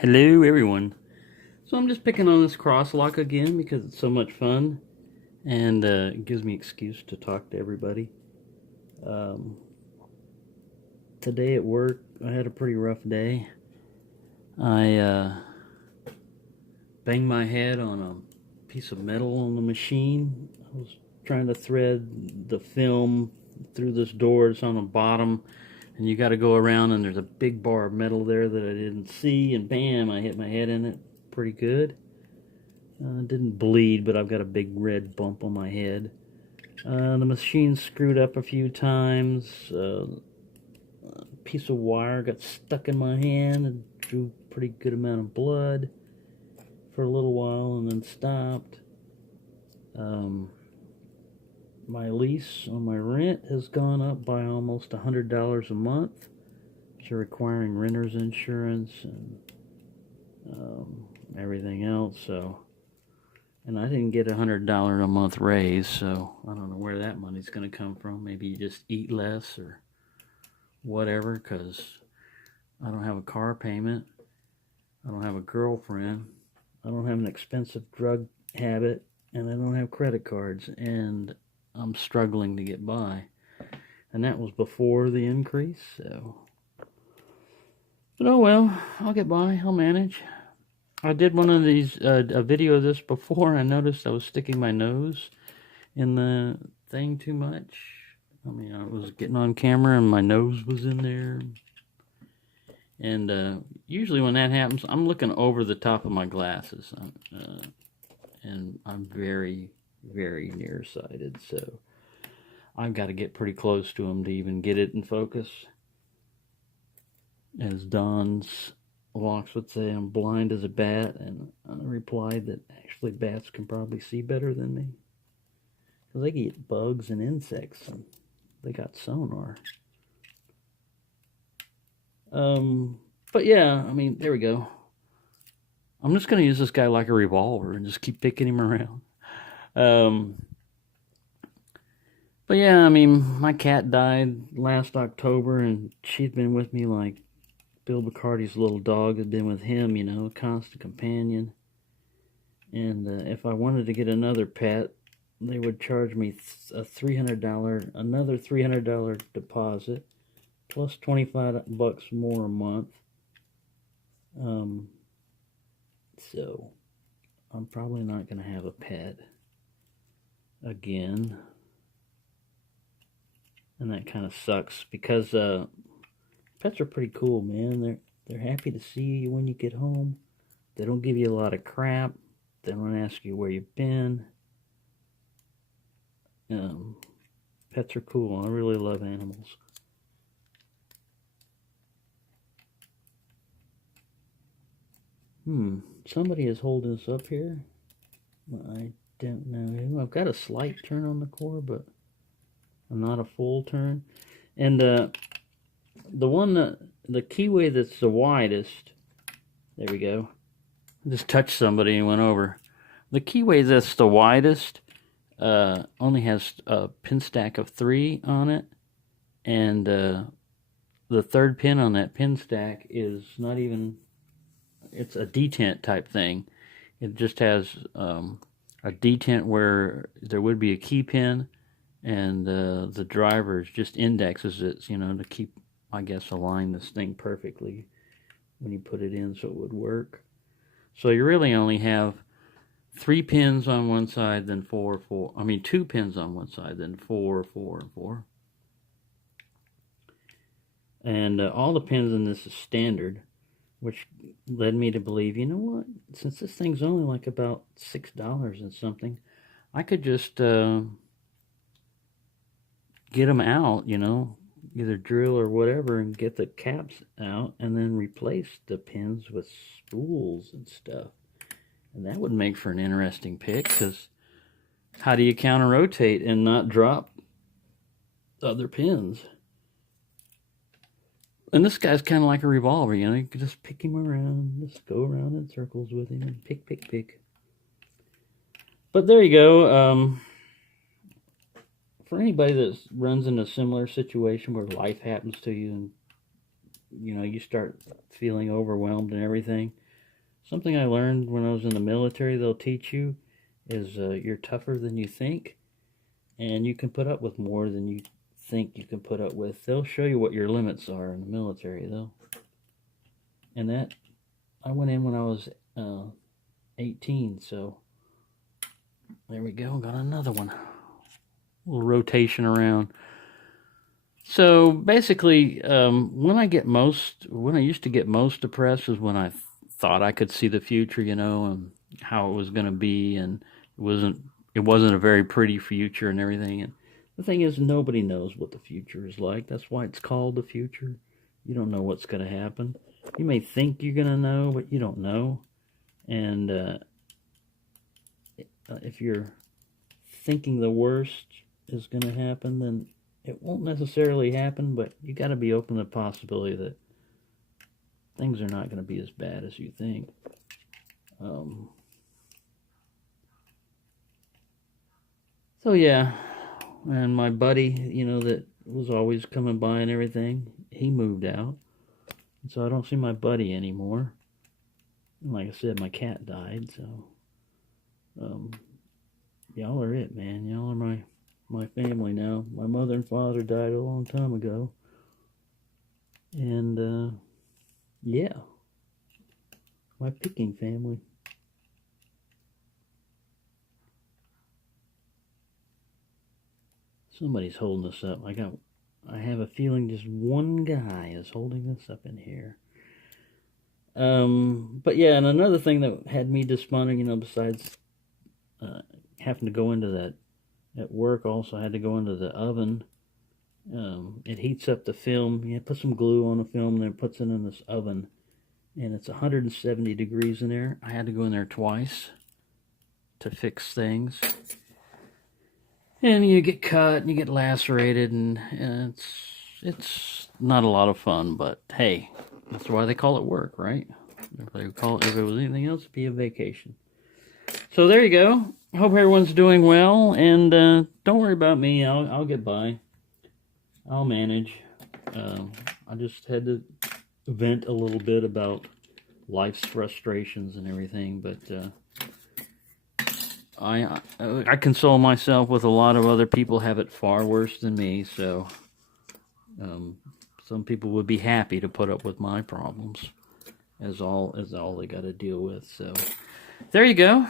Hello everyone. So I'm just picking on this cross lock again because it's so much fun and it gives me excuse to talk to everybody. Um, Today at work I had a pretty rough day. I banged my head on a piece of metal on the machine. I was trying to thread the film through this door. It's on the bottom and you got to go around and there's a big bar of metal there that I didn't see, and bam, I hit my head in it pretty good. Didn't bleed, but I've got a big red bump on my head. The machine screwed up a few times. A piece of wire got stuck in my hand and drew a pretty good amount of blood for a little while and then stopped. Um, my lease on my rent has gone up by almost $100 a month. So requiring renter's insurance and everything else. And I didn't get $100 a month raise, so I don't know where that money's going to come from. Maybe you just eat less or whatever, because I don't have a car payment. I don't have a girlfriend. I don't have an expensive drug habit, and I don't have credit cards, and I'm struggling to get by. And that was before the increase, so. But oh well, I'll get by. I'll manage. I did one of these, a video of this before. I noticed I was sticking my nose in the thing too much. I mean, I was getting on camera and my nose was in there. And usually when that happens, I'm looking over the top of my glasses. And I'm very, very nearsighted. So I've got to get pretty close to them to even get it in focus. As Don's Walks would say, I'm blind as a bat, and I replied that actually bats can probably see better than me because they eat bugs and insects and they got sonar. But yeah, I mean, there we go. I'm just going to use this guy like a revolver and just keep picking him around. But yeah, I mean, my cat died last October, and she's been with me like Bill Bacardi's little dog had been with him, you know, a constant companion. And if I wanted to get another pet, they would charge me a another $300 deposit, plus $25 more a month. So I'm probably not going to have a pet again. And that kind of sucks because pets are pretty cool, man. They're happy to see you when you get home. They don't give you a lot of crap. They don't ask you where you've been. Pets are cool. I really love animals. Somebody is holding us up here. I don't know who. I've got a slight turn on the core, but not a full turn. And the keyway that's the widest, there we go. I just touched somebody and went over. The keyway that's the widest only has a pin stack of 3 on it, and the third pin on that pin stack is not even, it's a detent type thing. It just has a detent where there would be a key pin, and the driver just indexes it, you know, to keep, I guess, align this thing perfectly when you put it in so it would work. So you really only have 3 pins on one side, then 4, 4. I mean, 2 pins on one side, then 4, 4, and 4. And all the pins in this is standard, which led me to believe, you know what? Since this thing's only like about $6 and something, I could just get them out, you know, either drill or whatever, and get the caps out and then replace the pins with spools and stuff. And that would make for an interesting pick, because how do you counter rotate and not drop other pins? And this guy's kind of like a revolver, you know, you could just pick him around, just go around in circles with him and pick, pick, pick. But there you go. For anybody that runs in a similar situation where life happens to you and, you know, you start feeling overwhelmed and everything, something I learned when I was in the military, they'll teach you, is you're tougher than you think, and you can put up with more than you think you can put up with. They'll show you what your limits are in the military, though. And that, I went in when I was 18, so there we go, got another one. A little rotation around. So basically, when I used to get most depressed was when I thought I could see the future, and how it was going to be, and it wasn't a very pretty future and everything. And the thing is, nobody knows what the future is like. That's why it's called the future. You don't know what's going to happen. You may think you're going to know, but you don't know. And if you're thinking the worst is going to happen, then it won't necessarily happen, but you got to be open to the possibility that things are not going to be as bad as you think. So yeah, and my buddy, that was always coming by and everything, he moved out. So I don't see my buddy anymore. And like I said, my cat died, so y'all are it, man. Y'all are my family now. My mother and father died a long time ago. And yeah, my picking family. Somebody's holding this up. I have a feeling just one guy is holding this up in here. But yeah, and another thing that had me despondent, besides having to go into that at work, also I had to go into the oven. It heats up the film. You put some glue on the film, then it puts it in this oven, and it's 170 degrees in there. I had to go in there twice to fix things. And you get cut and you get lacerated, and it's not a lot of fun, but hey, that's why they call it work, right? If it was anything else, it'd be a vacation. So there you go. I hope everyone's doing well, and don't worry about me. I'll get by. I'll manage. I just had to vent a little bit about life's frustrations and everything, but I console myself with a lot of other people have it far worse than me, so some people would be happy to put up with my problems as all they got to deal with. So there you go.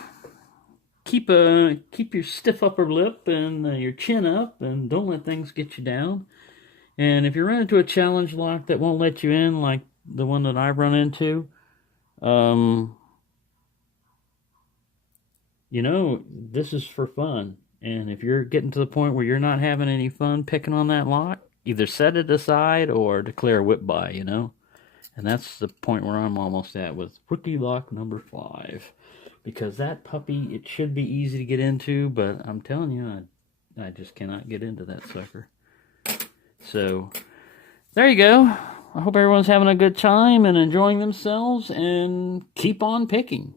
Keep your stiff upper lip and your chin up, and don't let things get you down. And if you run into a challenge lock that won't let you in, like the one that I've run into, this is for fun. And if you're getting to the point where you're not having any fun picking on that lock, either set it aside or declare whip by, And that's the point where I'm almost at with rookie lock number 5. Because that puppy, it should be easy to get into, but I'm telling you, I just cannot get into that sucker. So, there you go. I hope everyone's having a good time and enjoying themselves, and keep on picking.